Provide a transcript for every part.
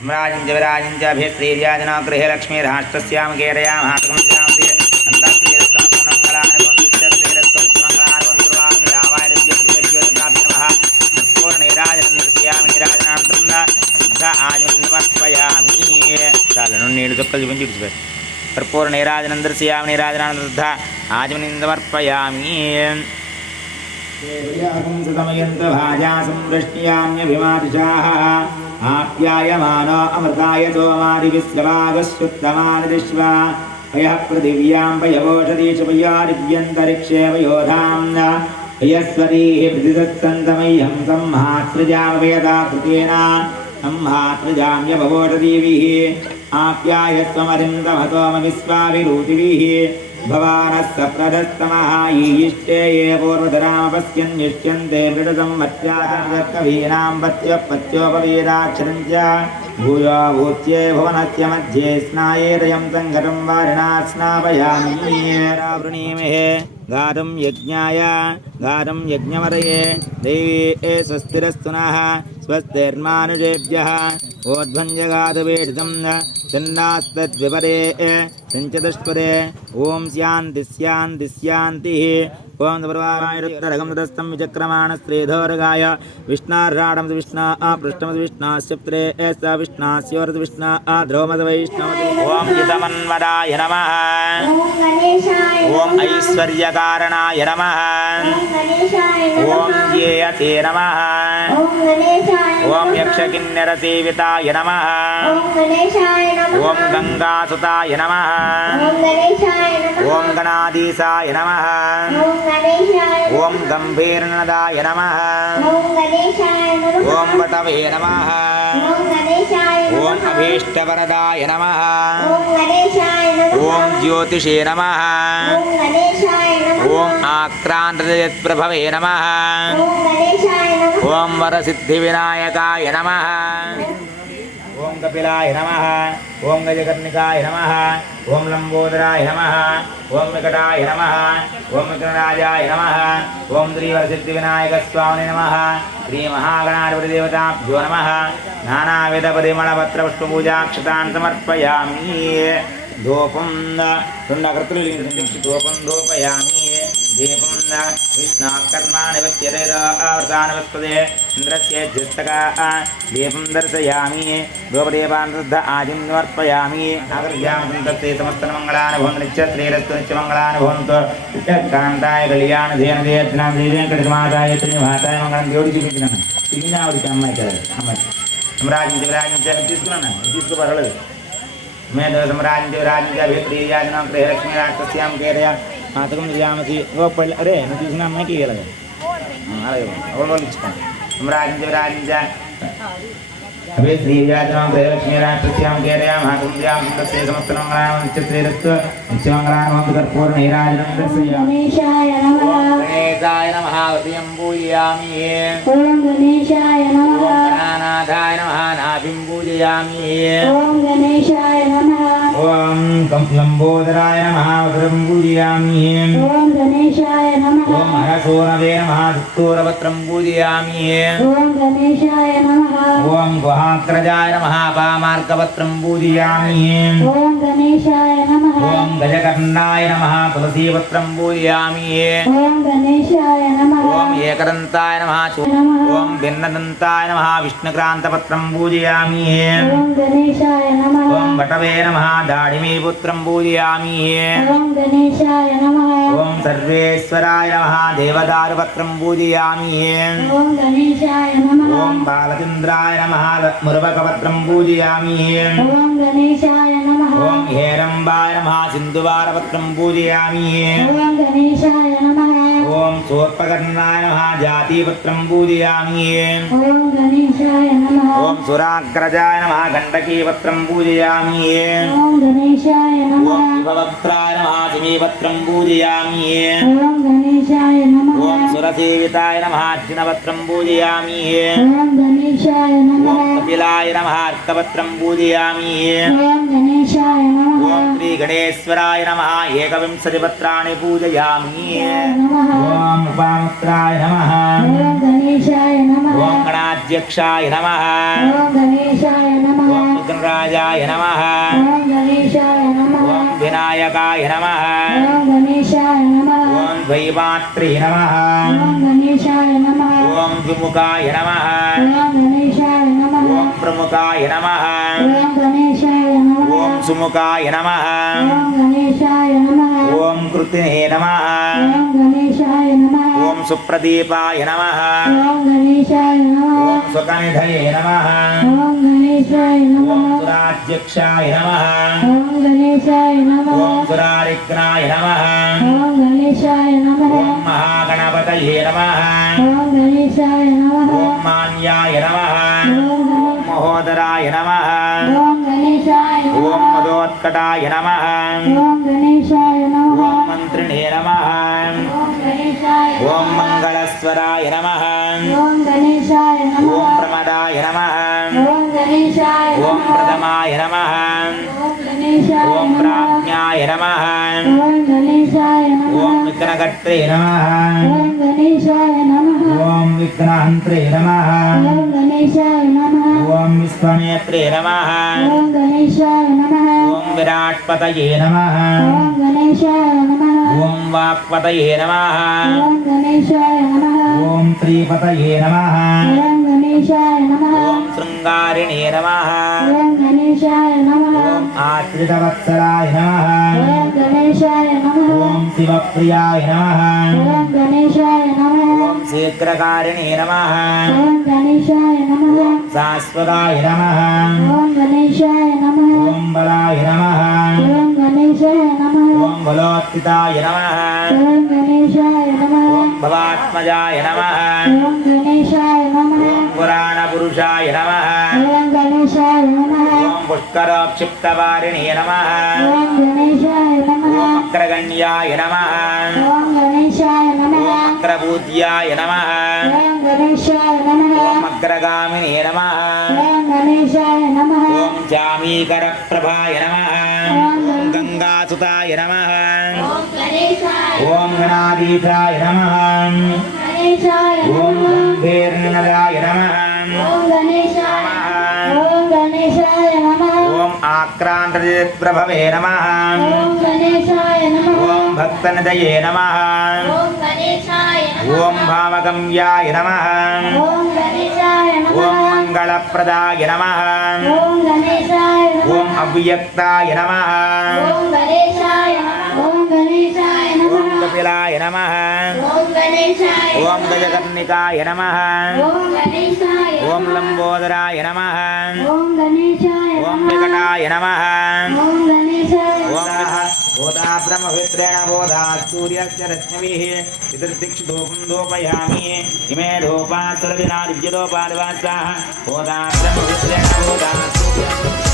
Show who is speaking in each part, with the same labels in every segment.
Speaker 1: హిమరాజించ విరాజించ అభిశ్రీర్యాజనా గృహే లక్ష్మీరాష్ట్రస్యామ కేరయామ హాటకం శ్రీరామ చాలను నీళ్ళు దుక్కలు చూపించి విడిచిపోయారు కర్పూర నీరాజనందర్శయామి నీరాజనానంద ఆజమనిందమర్పయామి భాజా సంవృష్ట్యామ్యభిమాషా आप्यायमानो अमृताय सोमादिविश्ववागस्युत्तमानिदिश्वा पयः पृथिव्यां पयवोषधी च पयादिव्यन्तरिक्षे वयोधाम्न पयस्वरीः प्रतिदत्सन्तमह्यं संहात्सृजामपयदा कृतेन संहात्सृजाम्यभवोषदीभिः आप्यायत्वमरिन्दमतोमविश्वाभिरूतिभिः भवानः सप्रदस्तमः ईयिष्टे ये पूर्वधरामपश्यन्निष्यन्ते मृडुतं मत्याकवीनां पत्योपवीराक्षरं च भूयो भूत्ये भुवनस्य मध्ये स्नायेदयं सङ्कटं वारिणा स्नापयामि वृणीमहे गातं यज्ञाय गातं यज्ञमरये दैवे स्वस्तिरस्तु नः स्वस्तिर्मानुषेभ्यः ओध्वञ्जगातवेडितं तन्नास्तद्विपरे పంచదష్పదే ఓం శాంతి శాంతి శాంతి ఓం ప్రవారాయరుత్తరగం తదస్థం విచక్రమాణ శ్రీధోరగాయ విష్ణార్హాడం విష్ణా పృష్టమద విష్ణాశ్చప్త్రే ఏస విష్ణాశ్యోరద విష్ణా ధ్రువమద వైష్ణవ
Speaker 2: ఓం
Speaker 1: జితమన్వదాయ నమ
Speaker 2: ఓం
Speaker 1: ఐశ్వర్యకారణాయ నమ
Speaker 2: ఓం
Speaker 1: యేయతే నమ
Speaker 2: ఓం
Speaker 1: యక్షకిన్నరసేవితాయ నమ
Speaker 2: ఓం
Speaker 1: గంగాసుతాయ నమ
Speaker 2: ఓం
Speaker 1: గణాధీశాయ నమ.
Speaker 2: ఓం
Speaker 1: గంభీర్నదాయ నమ.
Speaker 2: ఓం
Speaker 1: వటవే నమ.
Speaker 2: ఓం
Speaker 1: అభీష్టవరదాయ నమ.
Speaker 2: ఓం
Speaker 1: జ్యోతిషే నమ.
Speaker 2: ఓం ఆక్రాంతజయత్ప్రభవే
Speaker 1: నమ. ఓం వరసిద్ధివినాయకాయ నమ. कपिलाय नमः ॐ गजकर्णिकाय नमः ॐ लम्बोदराय नमः ॐ विकटाय नमः ॐ विघ्नराजाय नमः ॐ श्रीवरसिद्धिविनायकस्वामिने नमः श्रीमहागणाधिपतिदेवताभ्यो नमः नानाविधपरिमलपत्रपुष्पपूजाक्षतान् समर्पयामि धूपं तुण्डकर्तृ धूपं धूपयामि दीपं विष्णाकर्माणि वच्यते इन्द्रस्य ज्यस्तका दीपं दर्शयामि गोपदेवान् शुद्ध आदिन्वर्पयामि आगर्यामि तत्ते समस्तमङ्गलानि भवन्तु नित्यश्रीरस्तु नित्यमङ्गलानि भवन्तु कान्ताय कल्याण ध्येन ध्येयत्नां देवेङ्कटसमादाय त्रिनिवासाय मङ्गलं దేవుడికి చూపించినాను తిరిగిన ఆవిడకి అమ్మాయి కదా అమ్మాయి సమ్రాజ్యం శివరాజ్యం చేసి తీసుకున్నాను తీసుకో పర్వాలేదు मैं दो सम्राज देवराज के अभिप्रिय మాతకముందు జామతి ఇంకో పళ్ళు అరే నువ్వు తీసిన అమ్మాయికి ఇవ్వలేదు అలాగే ఒకళ్ళు ఇచ్చుకోండి రాజించ రాజించ అభి శ్రీ విరాజమాం శ్రీలక్ష్మీరాష్ట్రస్యాం కేరయాం మాతృంద్యాం తస్య సమస్తమంగళాం నిత్యత్రేరత్వ నిత్యమంగళాం కర్పూర్ నైరాజనం
Speaker 2: గణేశాయ నమః
Speaker 1: గణేశాయ నమః హృదయం పూజయామి
Speaker 2: ఓం గణేశాయ నమః
Speaker 1: గణానాథాయ నమః నాభిం పూజయామి
Speaker 2: ఓం గణేశాయ నమః
Speaker 1: ॐ लम्बोदराय नमः वज्रं पूजयामि
Speaker 2: ॐ गणेशाय नमः
Speaker 1: ॐ हरसोरवे नमः दुःखोरपत्रं पूजयामि
Speaker 2: ॐ गणेशाय नमः
Speaker 1: ॐ गुहाग्रजाय नमः पामार्गपत्रं पूजयामि
Speaker 2: ॐ गणेशाय नमः
Speaker 1: ॐ गजकर्णाय नमः तुलसीपत्रं पूजयामि
Speaker 2: ॐ गणेशाय नमः
Speaker 1: ॐ एकदन्ताय नमः ॐ भिन्नदन्ताय नमः विष्णुक्रान्तपत्रं पूजयामि
Speaker 2: ॐ गणेशाय नमः
Speaker 1: ॐ वटवे नमः దాడిమీపుత్రం పూజయామి
Speaker 2: ఓం గణేశాయ నమః
Speaker 1: ఓం సర్వేశ్వరాయ నమః దేవదారుపత్రం పూజయామి
Speaker 2: ఓం గణేశాయ నమః
Speaker 1: ఓం బాలచంద్రాయ నమః మురవకపత్రం పూజయామి
Speaker 2: ఓం గణేశాయ నమః
Speaker 1: ఓం హేరంబాయ నమః సింధువారపత్రం పూజయామి
Speaker 2: ఓం గణేశాయ నమః
Speaker 1: सोत्पकर्णाय नमः जातिपत्रं पूजयामि ॐ सुराग्रजाय नमः गण्डकीपत्रं पूजयामि ॐ शिववक्त्राय नमः शिमीपत्रं पूजयामि ॐ सुरसेविताय नमः अर्जुनपत्रं पूजयामि ॐ कपिलाय नमः अर्कपत्रं पूजयामि ॐ श्रीगणेश्वराय नमः एकविंशतिपत्राणि पूजयामि ॐ उपामुत्राय नमः
Speaker 2: गणेशाय नमः
Speaker 1: ॐ गणाध्यक्षाय नमः
Speaker 2: ॐ गणराजाय नमः
Speaker 1: ॐ विनायकाय नमः
Speaker 2: ॐ द्वैमात्रे नमः
Speaker 1: ॐ नमः ॐ
Speaker 2: नमः ॐ నమః
Speaker 1: ఓం సుముఖాయ నమ
Speaker 2: ఓం గణేశాయ నమః
Speaker 1: ఓం కృతినే నమ
Speaker 2: ఓం గణేశాయ నమః
Speaker 1: ఓం సుప్రదీపాయ నమ
Speaker 2: ఓం గణేశాయ నమః
Speaker 1: ఓం సుకనిధయే నమ
Speaker 2: ఓం గణేశాయ
Speaker 1: ఓం
Speaker 2: నమః
Speaker 1: నమః మదోత్కటాయ నమ
Speaker 2: ఓం గణేశాయ నమః
Speaker 1: ఓం మంత్రిణే నమ
Speaker 2: ఓం
Speaker 1: మంగళస్వరాయ నమ
Speaker 2: ఓం గణేశాయ
Speaker 1: ఓం
Speaker 2: నమః
Speaker 1: ప్రమదాయ నమ
Speaker 2: ఓం గణేశాయ
Speaker 1: ఓం ప్రథమాయ నమ
Speaker 2: ఓం
Speaker 1: ప్రాజ్ఞాయ నమ
Speaker 2: ఓం గణేశాయ నమః
Speaker 1: ఓం విఘ్నకర్త్రే నమ
Speaker 2: ఓం గణేశాయ నమః
Speaker 1: ఓం విఘ్నహంత్రే నమ
Speaker 2: ఓం గణేశాయ నమః
Speaker 1: ఓం విశ్వనేత్రే నమ
Speaker 2: ఓం గణేశాయ నమః
Speaker 1: విరాట్పతయే నమ
Speaker 2: ఓం గణేశాయ నమః
Speaker 1: ఓం వాక్పతయే నమ
Speaker 2: ఓం గణేశాయ నమః
Speaker 1: ఓం శ్రీపతయే నమ
Speaker 2: ఓం
Speaker 1: శృంగారిణే నమ
Speaker 2: ఓం
Speaker 1: ఆశ్రితవత్సరాయ నమ
Speaker 2: ఓం గణేశాయ నమః
Speaker 1: ఓం శివప్రియాయ నమ
Speaker 2: ఓం
Speaker 1: శీఘ్రకారిణే నమ
Speaker 2: ఓం
Speaker 1: శాశ్వతాయ నమ
Speaker 2: ఓం గణేశాయ నమః
Speaker 1: ఓం బలాయ నమ
Speaker 2: ఓం గణేశాయ నమః
Speaker 1: ఓం బలోత్థితాయ నమ
Speaker 2: ఓం గణేశాయ నమః
Speaker 1: ఓం భవాత్మజాయ నమ
Speaker 2: ఓం గణేశాయ నమః
Speaker 1: ఓం పురాణపురుషాయ నమ
Speaker 2: ఓం గణేశాయ నమః
Speaker 1: ఓం పుష్కరోక్షిప్తవారిణే నమ
Speaker 2: ఓం గణేశాయ నమః
Speaker 1: ఓం అగ్రగణ్యాయ నమ
Speaker 2: ఓం గణేశాయ నమః
Speaker 1: ఓం అగ్రభూత్యాయ నమ
Speaker 2: ఓం గణేశాయ
Speaker 1: అగ్రగామినే నమ
Speaker 2: ఓం గణేశాయ నమః
Speaker 1: ఓం జామీకర ప్రభాయ నమ ఓం గంగాసుతాయ నమ
Speaker 2: ఓం
Speaker 1: గణాధీశాయ నమ ఓం
Speaker 2: నమః ఓం గణేశాయ నమః
Speaker 1: ఓం భక్తనిదయే నమ
Speaker 2: ఓం గణేశాయ
Speaker 1: ఓం భామగమ్యాయ నమ
Speaker 2: ఓం
Speaker 1: మంగళప్రదాయ నమ.
Speaker 2: ఓం
Speaker 1: అవ్యక్తాయ నమ.
Speaker 2: ఓం
Speaker 1: కపిలాయ నమ.
Speaker 2: ఓం
Speaker 1: గజకర్ణికాయ నమ.
Speaker 2: ఓం
Speaker 1: లంబోదరాయ నమ.
Speaker 2: ఓం
Speaker 1: వికటాయ నమ.
Speaker 3: बोधा
Speaker 1: ब्रह्मवित्रेण बोधा सूर्यस्य रश्मिभिः पितृदिक्षधूपं धूपयामि इमे धूपा सुरविना दिव्यदोपादिवासाः बोधा ब्रह्मवित्रेण बोधा सूर्यस्य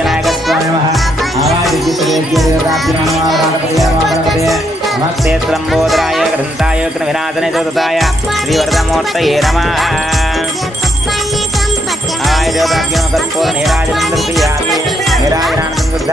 Speaker 1: నాయక స్వామి నమః నమస్తే త్రంబోదరాయ గ్రంథాయ వినాశనే చతుతాయ శ్రీవరదమూర్తయే నమః రుద్రాయ దేవతాభ్యం కర్పూర నీరాజనం దర్శయామి నీరాజనానందం వృద్ధ